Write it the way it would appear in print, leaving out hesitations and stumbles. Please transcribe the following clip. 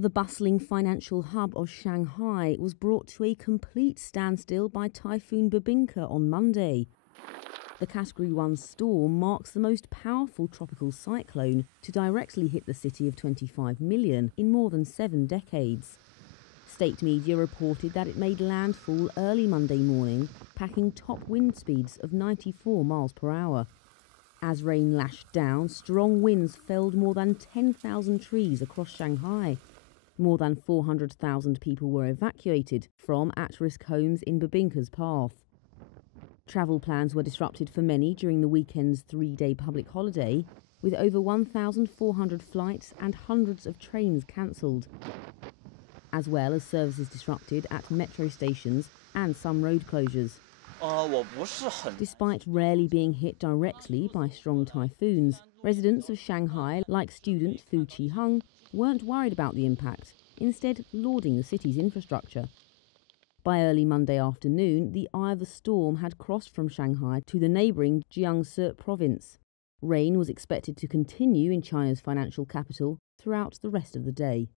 The bustling financial hub of Shanghai was brought to a complete standstill by Typhoon Babinka on Monday. The Category 1 storm marks the most powerful tropical cyclone to directly hit the city of 25 million in more than 7 decades. State media reported that it made landfall early Monday morning, packing top wind speeds of 94 miles per hour. As rain lashed down, strong winds felled more than 10,000 trees across Shanghai. More than 400,000 people were evacuated from at-risk homes in Babinka's path. Travel plans were disrupted for many during the weekend's 3-day public holiday, with over 1,400 flights and hundreds of trains cancelled, as well as services disrupted at metro stations and some road closures. Despite rarely being hit directly by strong typhoons, residents of Shanghai, like student Fu Qiheng, weren't worried about the impact, instead lauding the city's infrastructure. By early Monday afternoon, the eye of the storm had crossed from Shanghai to the neighbouring Jiangsu province. Rain was expected to continue in China's financial capital throughout the rest of the day.